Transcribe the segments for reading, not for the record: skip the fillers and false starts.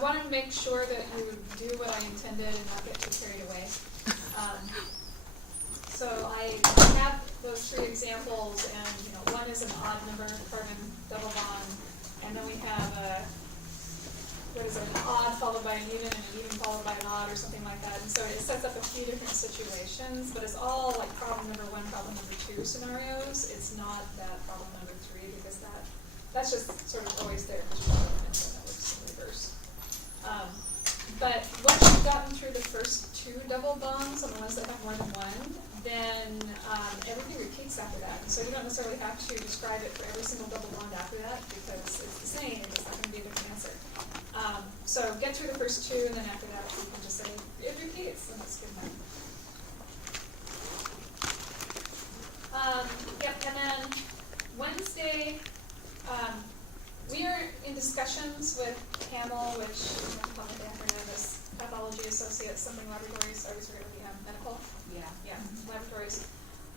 wanted to make sure that you do what I intended and not get too carried away. So I have those three examples, and one is an odd number carbon double bond, and then we have an odd followed by an even, and an even followed by an odd, or something like that. And so it sets up a few different situations, but it's all like problem number 1, problem number 2 scenarios. It's not that problem number 3, because that's just sort of always there, because you want to that works in reverse. But once you've gotten through the first 2 double bonds, on the ones that have more than one, then everything repeats after that. And so you don't necessarily have to describe it for every single double bond after that, because it's the same, it's not going to be a different answer. So get through the first 2, and then after that you can just say, it repeats, and that's good enough. Yep, and then Wednesday, we are in discussions with PAML, which the acronym is Pathology Associates, something laboratories. I always forget what the medical. Yeah, laboratories.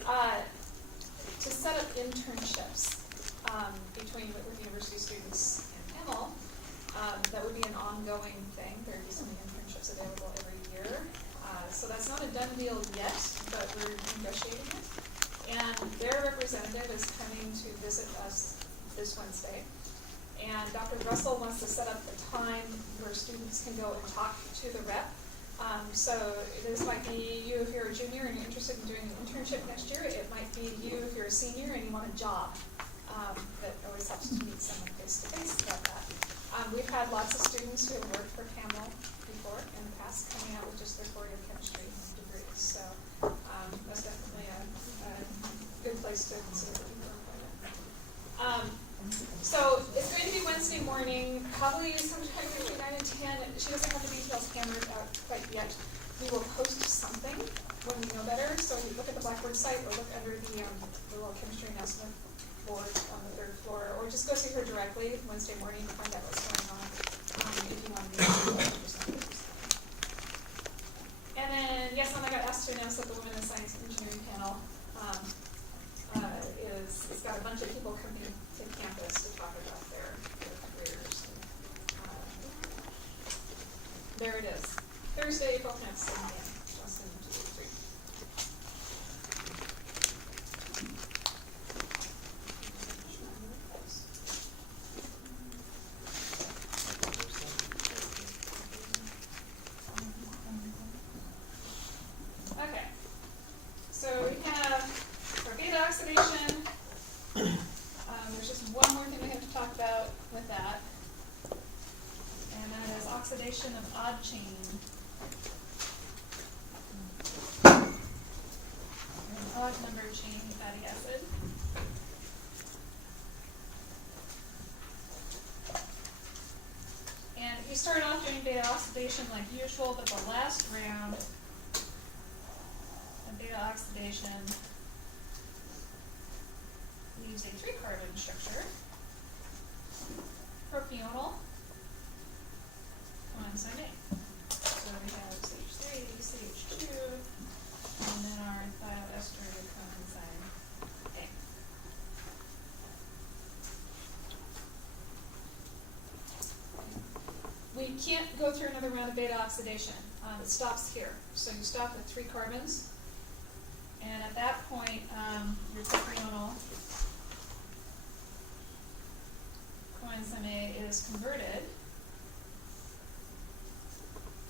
To set up internships between Whitworth University students and PAML. That would be an ongoing thing. There would be so many internships available every year. So that's not a done deal yet, but we're negotiating it. And their representative is coming to visit us this Wednesday. And Dr. Russell wants to set up the time where students can go and talk to the rep. So this might be you if you're a junior and you're interested in doing an internship next year. It might be you if you're a senior and you want a job. That always helps to meet someone face-to-face about that. We've had lots of students who have worked for PAML before in the past, coming out with just their biochemistry degrees. So that's definitely a good place to consider looking for employment. So it's going to be Wednesday morning, probably sometime between 9 and 10. She doesn't have the details hammered out quite yet. We will post something when we know better. So you look at the Blackboard site, or look under the little chemistry announcement board on the 3rd floor, or just go see her directly Wednesday morning to find out what's going on, if you want to be And then, yes, I got asked to announce that the Women in Science and Engineering panel it's got a bunch of people coming to campus to talk about their careers. There it is. Thursday, April 10th, 7 a.m. Justin 283. Okay. So we have for beta oxidation. There's just one more thing we have to talk about with that, and that is oxidation of odd chain. An odd number chain fatty acid. And if you start off doing beta oxidation like usual, but the last round of beta oxidation leaves a 3-carbon structure. Propional coenzyme A. So we have CH3, CH2, and then our thioester coenzyme A. We can't go through another round of beta oxidation. It stops here. So you stop at 3 carbons, and at that point, your propional coenzyme A is converted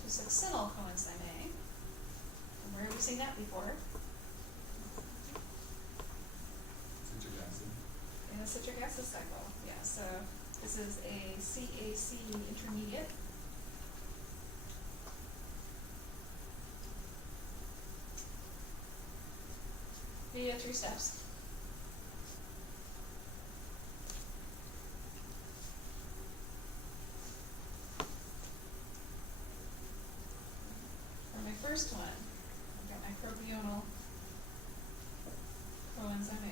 to succinyl coenzyme A. And where have we seen that before? Citric acid. In the citric acid cycle. Yeah, so this is a CAC intermediate. Via 3 steps. First one, I've got my propional coenzyme A.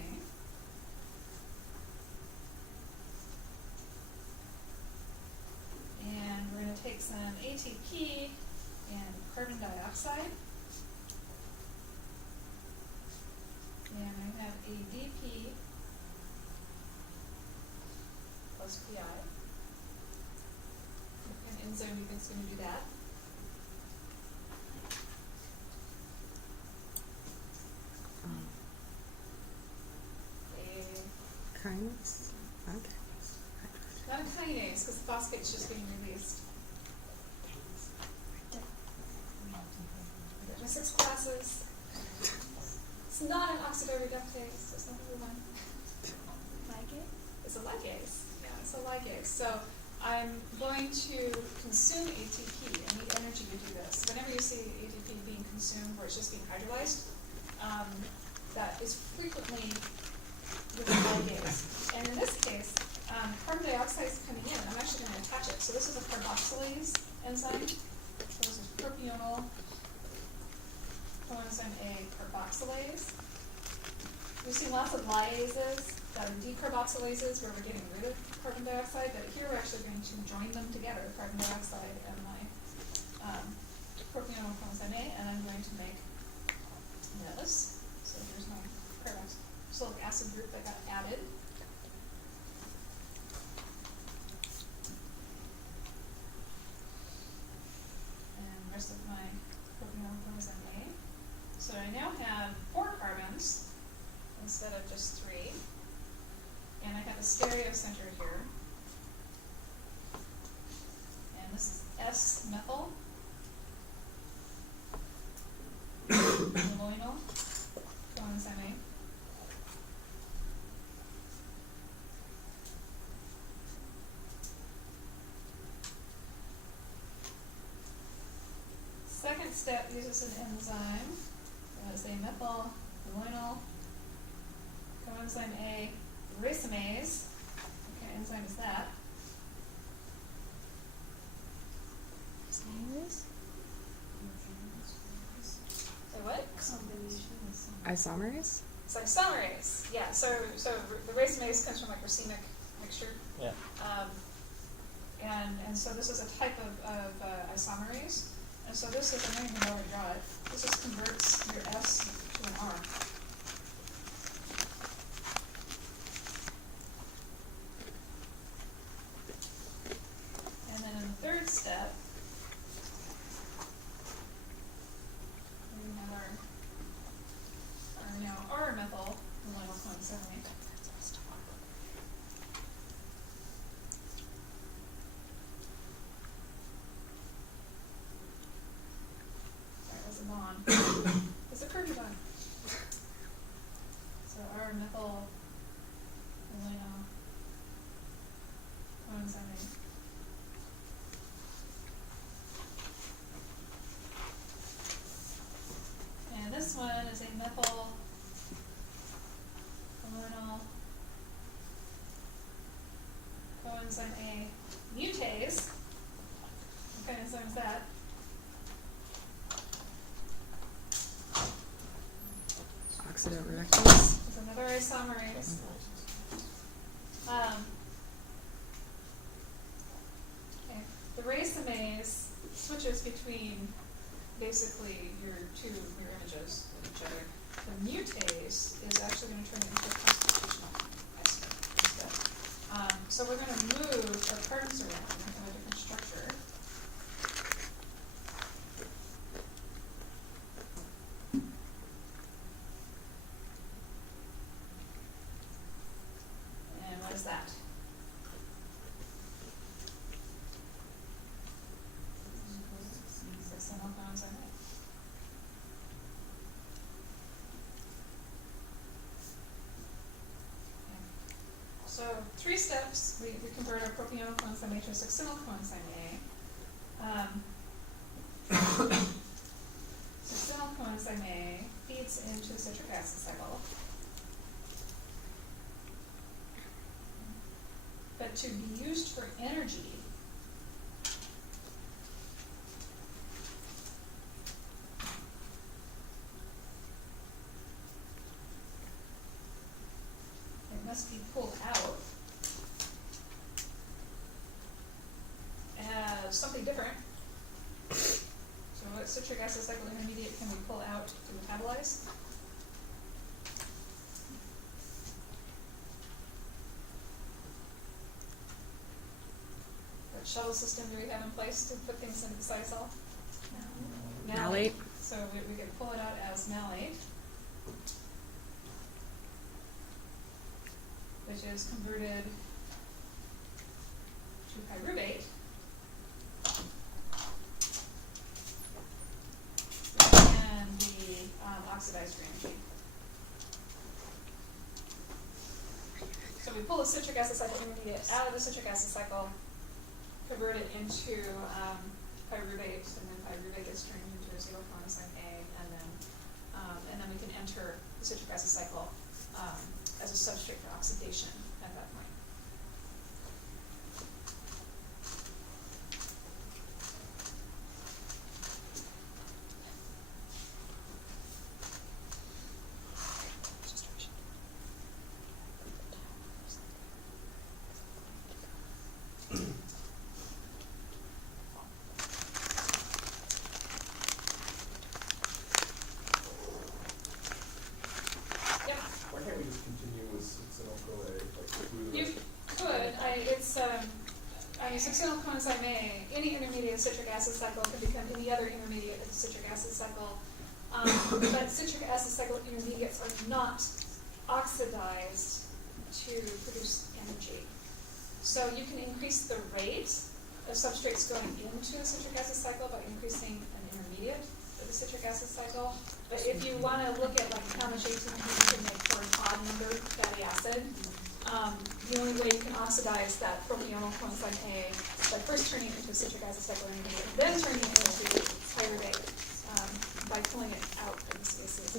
And we're going to take some ATP and carbon dioxide. And I have ADP plus PI. And enzyme do you think is going to do that? Kinase? Okay. Not a kinase, because the phosphate's just being released. There are 6 classes. It's not an oxidoreductase. It's not the one. Ligate? It's a ligase. Yeah, it's a ligase. So I'm going to consume ATP and need energy to do this. Whenever you see ATP being consumed where it's just being hydrolyzed, that is frequently with a ligase. And in this case, carbon dioxide is coming in. I'm actually going to attach it. So this is a carboxylase enzyme. So this is propionyl coenzyme A carboxylase. We've seen lots of liases that are decarboxylases where we're getting rid of carbon dioxide, but here we're actually going to join them together, carbon dioxide and my propionyl coenzyme A, and I'm going to make this. So here's my carboxylic acid group that got added. And the rest of my propionyl coenzyme A. So I now have 4 carbons instead of just 3. And I have a stereocenter here. And this is S-methyl malonyl coenzyme A. Second step uses an enzyme. As a methyl malonyl coenzyme A racemase. What kind of enzyme is that? So what? Isomerase? It's isomerase. Yeah. So the racemase comes from like racemic mixture. Yeah. And so this is a type of isomerase. And so this is, I don't even know where to draw it. This just converts your S to an R. And then in the third step, we have our now R-methyl malonyl coenzyme. A bond. It's a Kirby bond. So our methyl malonyl coenzyme. And this one is a methyl malonyl coenzyme A mutase. What kind of enzyme is that? Oxidoreductase? It's another isomerase. Okay. The racemase switches between basically your two mirror images of each other. The mutase is actually going to turn into a constitutional ester instead. So we're going to move our carbons around in a different structure. And what is that? Succinyl coenzyme A. So 3 steps, we convert our propionyl coenzyme A to a succinyl coenzyme A. Succinyl coenzyme A feeds into the citric acid cycle. But to be used for energy, it must be pulled out as something different. So what citric acid cycle intermediate can we pull out to metabolize? That shuttle system do we have in place to put things into the cytosol? Malate. So we could pull it out as malate, which is converted to pyruvate. And the oxidized energy. So we pull the citric acid cycle intermediate out of the citric acid cycle, convert it into pyruvate, and then pyruvate gets turned into acetylclonosine A, and then we can enter the citric acid cycle as a substrate for oxidation at that point. Why can't we just continue with succinyl-CoA, like through the You rest? could, succinyl-coenzyme A, any intermediate of the citric acid cycle can become any other intermediate of the citric acid cycle. But citric acid cycle intermediates are not oxidized to produce energy. So you can increase the rate of substrates going into the citric acid cycle by increasing an intermediate of the citric acid cycle. But if you want to look at like how much ATP you can make for an odd number fatty acid, the only way you can oxidize that propionyl coenzyme A is by first turning it into a citric acid cycle intermediate, then turning it into pyruvate by pulling it out of the species.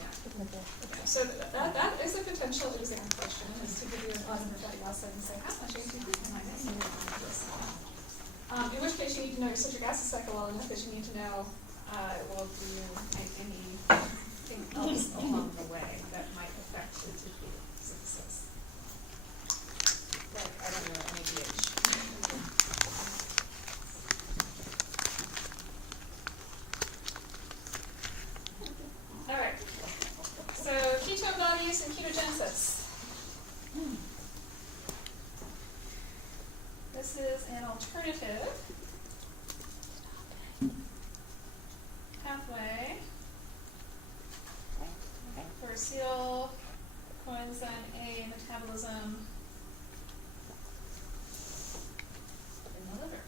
Yeah. Okay. So that is a potential exam question, is to give you an odd number fatty acid and say how much ATP can I make? In which case you need to know your citric acid cycle well enough that you need to know, well, do you make anything else along the way that might affect ATP synthesis? Like, I don't know, NADH. All right. So ketone bodies and ketogenesis. This is an alternative pathway for acetyl coenzyme A metabolism in the liver.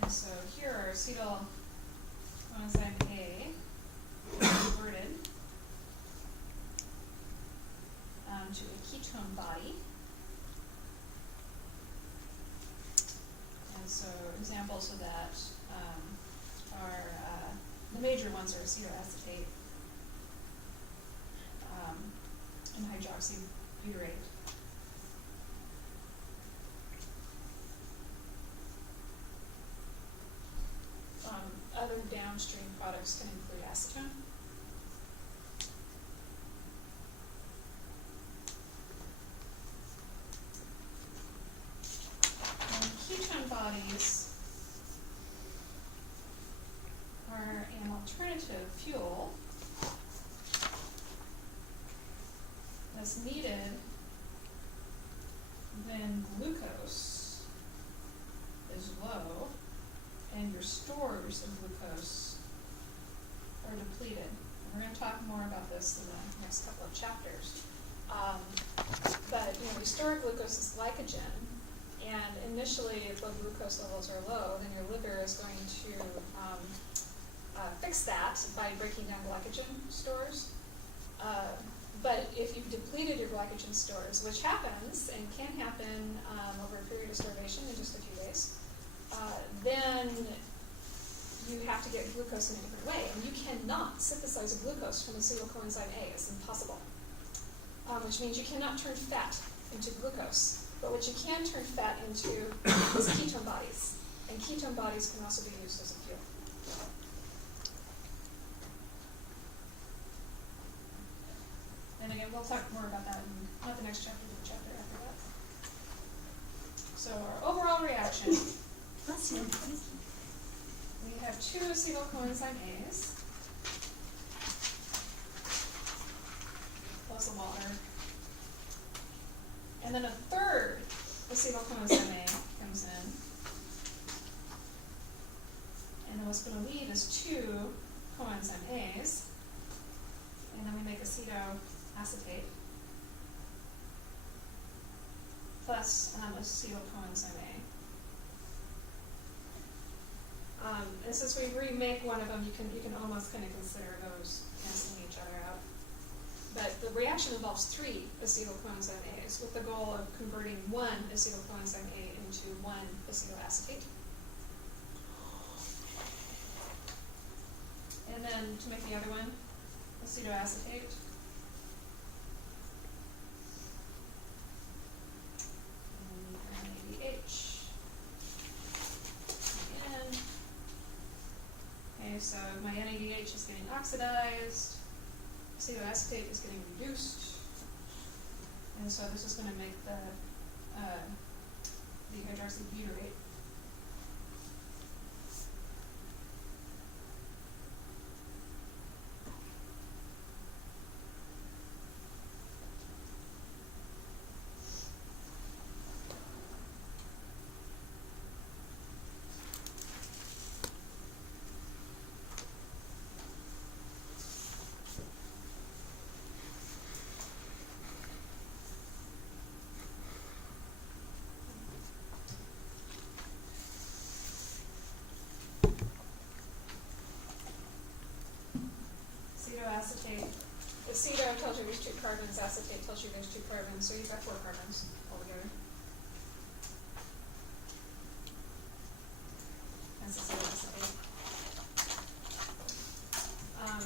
And so here are acetyl coenzyme A converted to a ketone body. And so examples of that are, the major ones are acetoacetate and hydroxybutyrate. Other downstream products can include acetone. And ketone bodies are an alternative fuel that's needed when glucose is low and your stores of glucose are depleted. And we're going to talk more about this in the next couple of chapters. But we store glucose as glycogen, and initially if blood glucose levels are low, then your liver is going to fix that by breaking down glycogen stores. But if you've depleted your glycogen stores, which happens and can happen over a period of starvation in just a few days, then you have to get glucose in a different way. And you cannot synthesize a glucose from acetyl coenzyme A. It's impossible. Which means you cannot turn fat into glucose. But what you can turn fat into is ketone bodies. And ketone bodies can also be used as a fuel. And again, we'll talk more about that in not the next chapter, but the chapter after that. So our overall reaction, we have two acetyl coenzyme A's. glass of water. And then a third acetylcoenzyme A comes in. And then what's going to leave is 2 coenzyme A's. And then we make acetoacetate plus acetylcoenzyme A. And since we remake one of them, you can almost kind of consider those canceling each other out. But the reaction involves 3 acetylcoenzyme A's with the goal of converting 1 acetylcoenzyme A into 1 acetoacetate. And then to make the other one, acetoacetate. And NADH. Again. Okay, so my NADH is getting oxidized. Acetoacetate is getting reduced. And so this is going to make the hydroxybutyrate. Acetoacetate. Aceto tells you there's 2 carbons, acetate tells you there's 2 carbons, so you've got 4 carbons altogether. That's acetoacetate.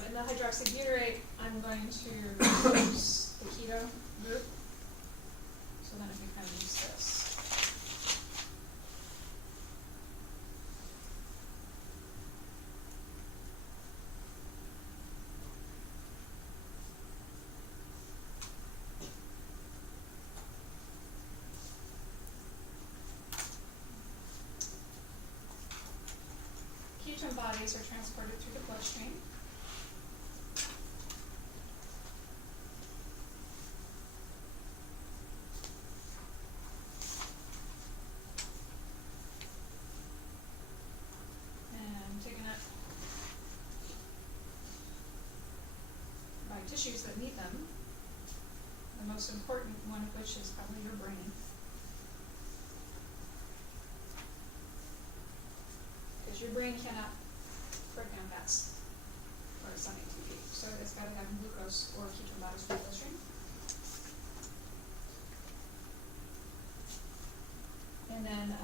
And the hydroxybutyrate, I'm going to reduce the keto group, so then it becomes this. Ketone bodies are transported through the bloodstream. And taken up by tissues that need them. The most important one of which is probably your brain. Because your brain cannot break down fats for its own ATP. So it's got to have glucose or ketone bodies from the bloodstream. And then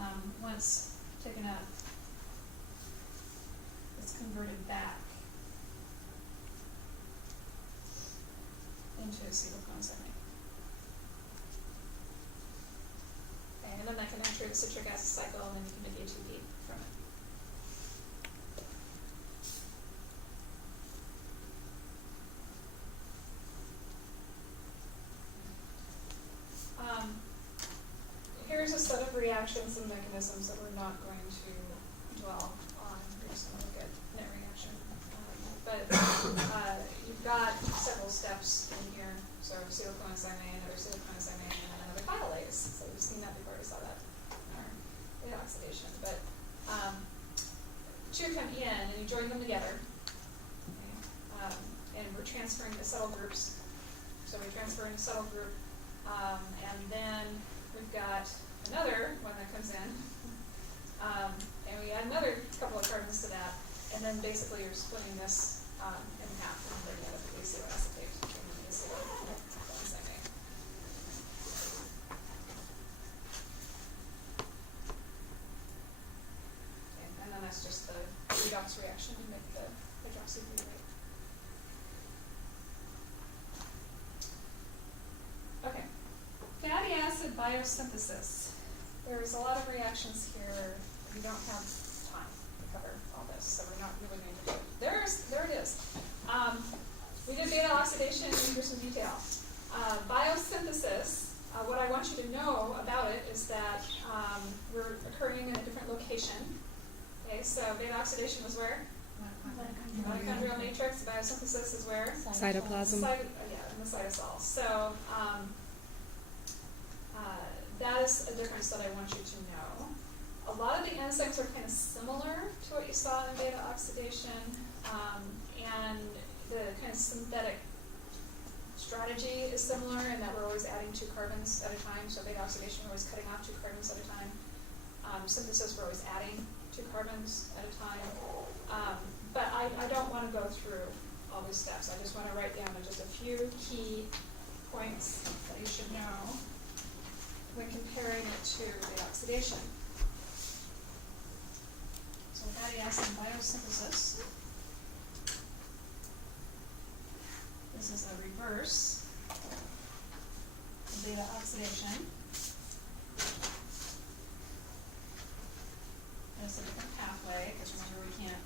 once taken up, it's converted back into acetylcoenzyme A. And then that can enter the citric acid cycle, and then you can make ATP from it. Here's a set of reactions and mechanisms that we're not going to dwell on. We're just going to look at net reaction. But you've got several steps in here. So acetylcoenzyme A, another acetylcoenzyme A, and then another phthalase. So we've seen that before. We saw that in our beta oxidation. But 2 come in, and you join them together. Okay. And we're transferring the subtle groups. So we transfer in a subtle group, and then we've got another one that comes in, and we add another couple of carbons to that, and then basically you're splitting this in half and bringing it up to acetoacetate. And then that's just the redox reaction to make the hydroxybutyrate. Okay. Fatty acid biosynthesis. There's a lot of reactions here. We don't have time to cover all this, so we're not really going to do it. There it is. We did beta oxidation in some detail. Biosynthesis, what I want you to know about it is that we're occurring in a different location. Okay, so beta oxidation was where? Mitochondrial matrix. Biosynthesis is where? Cytoplasm. Yeah, in the cytosol. So that is a difference that I want you to know. A lot of the enzymes are kind of similar to what you saw in beta oxidation, and the kind of synthetic strategy is similar in that we're always adding 2 carbons at a time. So beta oxidation, we're always cutting off 2 carbons at a time. Synthesis, we're always adding 2 carbons at a time. But I don't want to go through all these steps. I just want to write down just a few key points that you should know when comparing it to the oxidation. So fatty acid biosynthesis. This is a reverse of beta oxidation. It's a different pathway, because remember we can't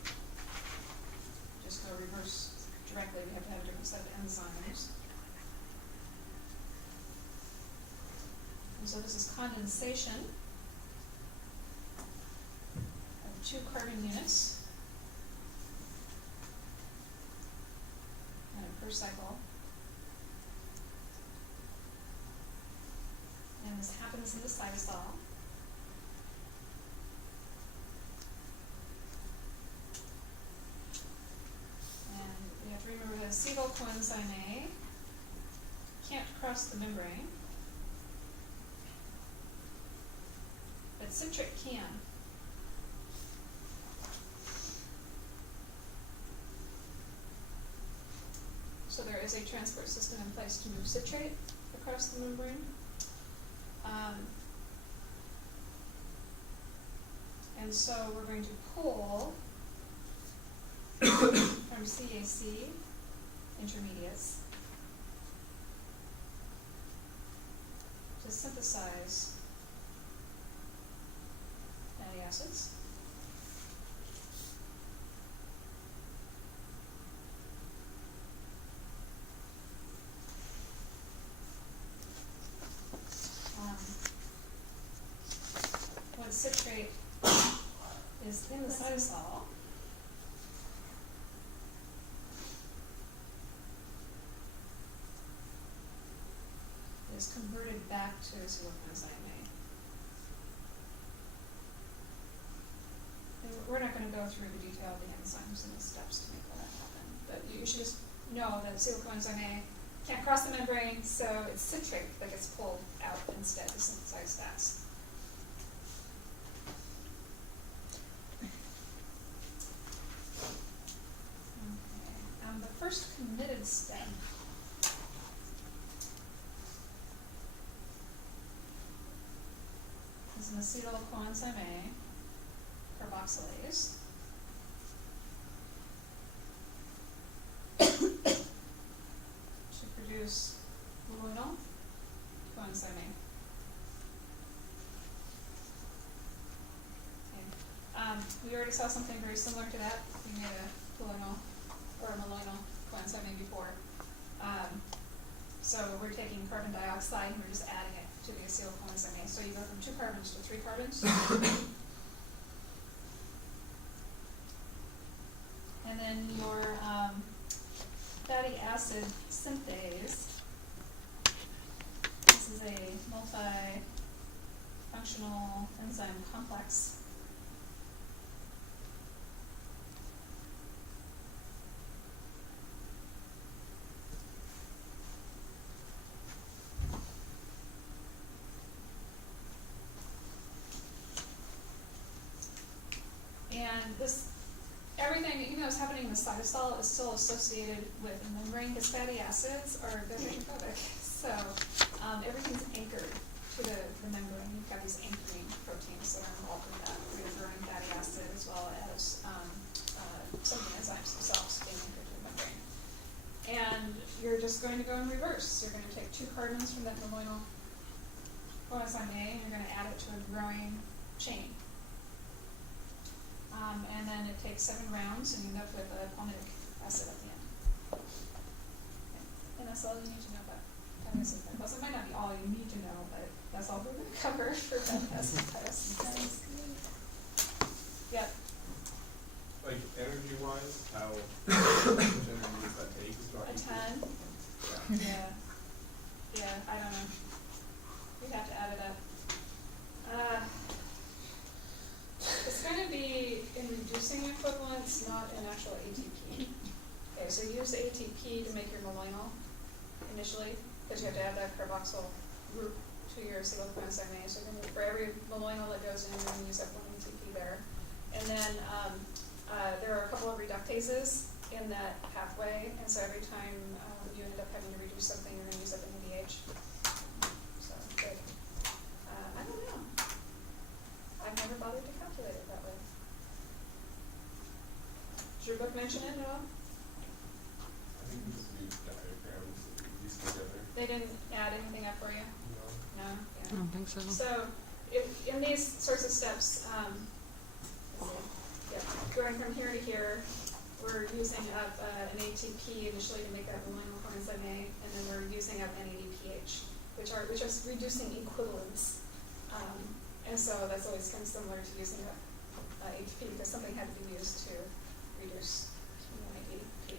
just go reverse directly, we have to have a different set of enzymes. And so this is condensation of 2 carbon units per cycle. And this happens in the cytosol. And we have to remember that acetyl coenzyme A can't cross the membrane, but citric can. So there is a transport system in place to move citrate across the membrane. And so we're going to pull from CAC intermediates to synthesize fatty acids. When citrate is in the cytosol, it is converted back to acetyl coenzyme A. And we're not going to go through the detail of the enzymes and the steps to make that happen, but you should just know that acetyl coenzyme A can't cross the membrane, so it's citrate that gets pulled out instead to synthesize fats. Okay. The first committed step is an acetyl coenzyme A carboxylase. To produce colloidal coenzyme A. Okay. We already saw something very similar to that. We made a colloidal or a malonyl coenzyme A before. So we're taking carbon dioxide and we're just adding it to the acetyl coenzyme A. So you go from 2 carbons to 3 carbons. And then your fatty acid synthase. This is a multi-functional enzyme complex. And this, everything, even though it's happening in the cytosol, is still associated with the membrane, because fatty acids are hydrophobic. So everything's anchored to the membrane. You've got these anchoring proteins that are involved in that, reoccurring fatty acid, as well as some of the enzymes themselves being anchored to the membrane. And you're just going to go in reverse. So you're going to take 2 carbons from that malonyl coenzyme A, and you're going to add it to a growing chain. And then it takes 7 rounds, and you end up with a palmitic acid at the end. Okay. And that's all you need to know about fatty acid biosynthesis. It might not be all you need to know, but that's all we're going to cover for fatty acid biosynthesis. Yep. Like energy-wise, how much energy does that take? A ton. Yeah. Yeah, I don't know. We'd have to add it up. It's gonna be in reducing equivalents, not in actual ATP. Okay, so use the ATP to make your malonyl initially, because you have to add that carboxyl group to your acetyl coenzyme A. So you're gonna, for every malonyl that goes in, you're gonna use up one ATP there. And then there are a couple of reductases in that pathway, and so every time you end up having to reduce something, you're gonna use up an ADH. So, but, I don't know. I've never bothered to calculate it that way. Does your book mention it at all? I think these new diagrams that we used together. They didn't add anything up for you? You know, No? I Yeah. don't think so. So, if, in these sorts of steps, going from here to here, we're using up an ATP initially to make that malonyl coenzyme A, and then we're using up NADPH, which are reducing equivalents. And so that's always kind of similar to using up ATP, because something had to be used to reduce ATP.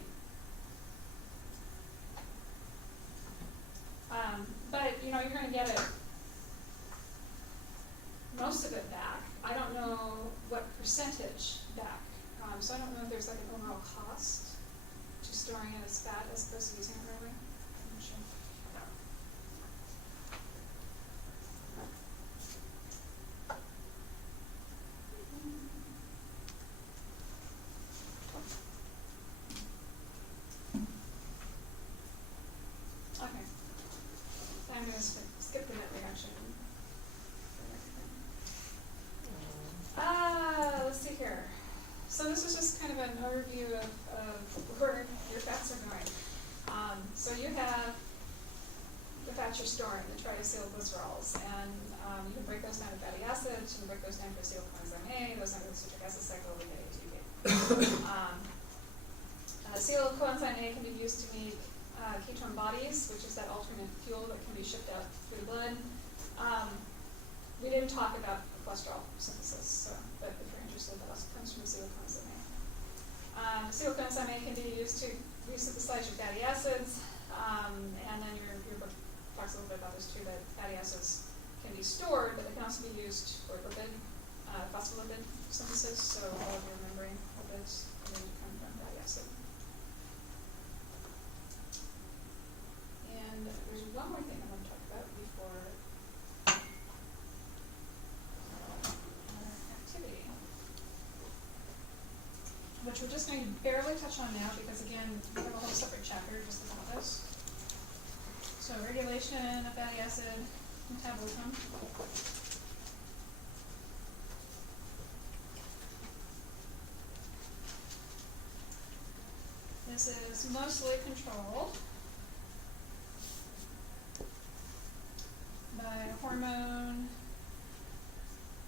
But you know, you're going to get it, most of it back. I don't know what percentage back. So I don't know if there's like an overall cost to storing it as fat as opposed to using it early. I'm not sure. Okay. I'm going to skip the net reaction. Let's see here. So this is just kind of an overview of where your fats are going. So you have the fats you're storing, the triacylglycerols, and you can break those down to fatty acids, you can break those down to acetyl coenzyme A, those down to the citric acid cycle, we get ATP. Acetyl coenzyme A can be used to make ketone bodies, which is that alternate fuel that can be shipped out through the blood. We didn't talk about cholesterol synthesis, but if you're interested, that also comes from acetyl coenzyme A. Acetyl coenzyme A can be used to resynthesize your fatty acids, and then your book talks a little bit about this too, that fatty acids can be stored, but they can also be used for lipid, phospholipid synthesis, so all of your membrane lipids are going to come from fatty acid. And there's one more thing I want to talk about before activity, which we're just going to barely touch on now because, again, we have a whole separate chapter just about this. So regulation of fatty acid metabolism. This is mostly controlled by a hormone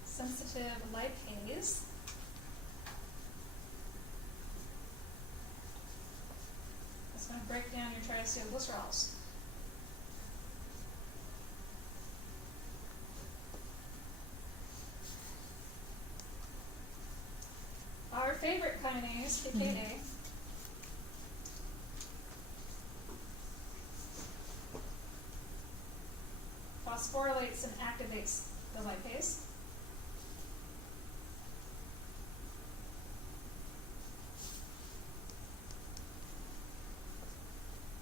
sensitive lipase. That's going to break down your triacylglycerols. Our favorite kinase, PKA, phosphorylates and activates the lipase.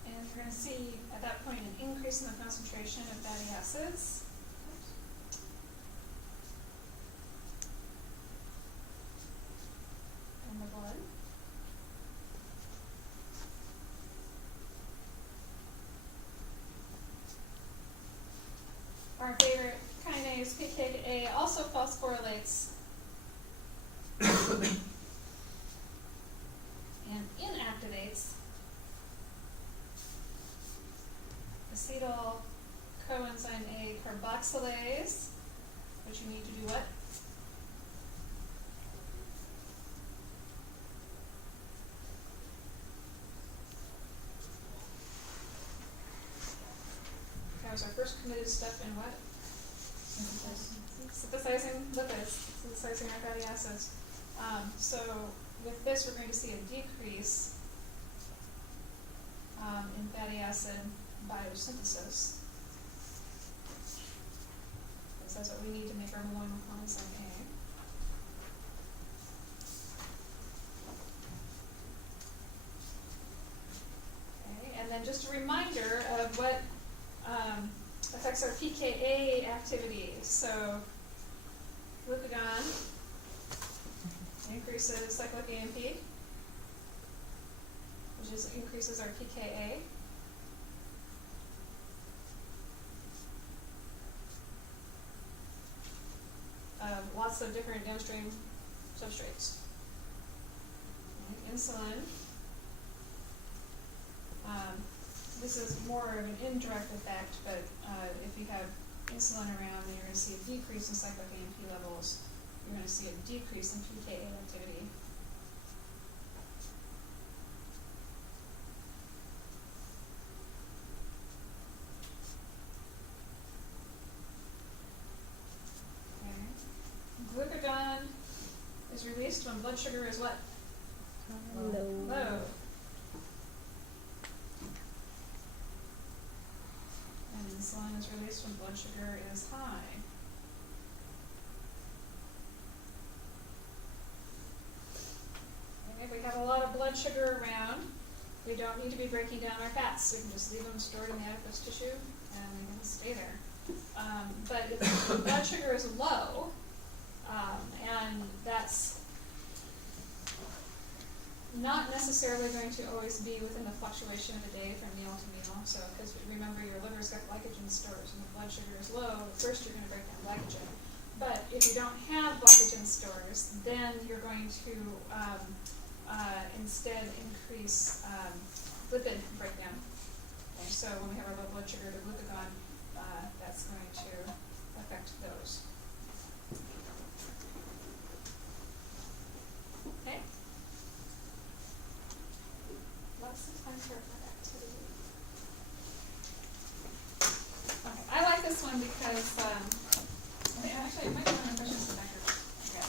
And we're going to see at that point an increase in the concentration of fatty acids. In the blood. Our favorite kinase, PKA, also phosphorylates and inactivates acetyl coenzyme A carboxylase, which you need to do what? That was our first committed step in what? Synthesizing lipids, synthesizing our fatty acids. So with this, we're going to see a decrease in fatty acid biosynthesis. Because that's what we need to make our monoenzyme A. Okay, and then just a reminder of what affects our pKa activity. So glucagon increases cyclic AMP, which increases our pKa. Lots of different downstream substrates. Okay, insulin. This is more of an indirect effect, but if you have insulin around, then you're going to see a decrease in cyclic AMP levels. You're going to see a decrease in pKa activity. Glucagon is released when blood sugar is what? Low. And insulin is released when blood sugar is high. And if we have a lot of blood sugar around, we don't need to be breaking down our fats. We can just leave them stored in the adipose tissue and they can stay there. But if the blood sugar is low, and that's not necessarily going to always be within the fluctuation of a day from meal to meal. So, because remember, your liver's got glycogen stores, and the blood sugar is low, first you're going to break down glycogen. But if you don't have glycogen stores, then you're going to instead increase lipid breakdown. Okay, so when we have our low blood sugar, the glucagon, that's going to affect those. Okay. Lots of time for activity. Okay, I like this one because, actually, I might have one of the questions back here. Okay.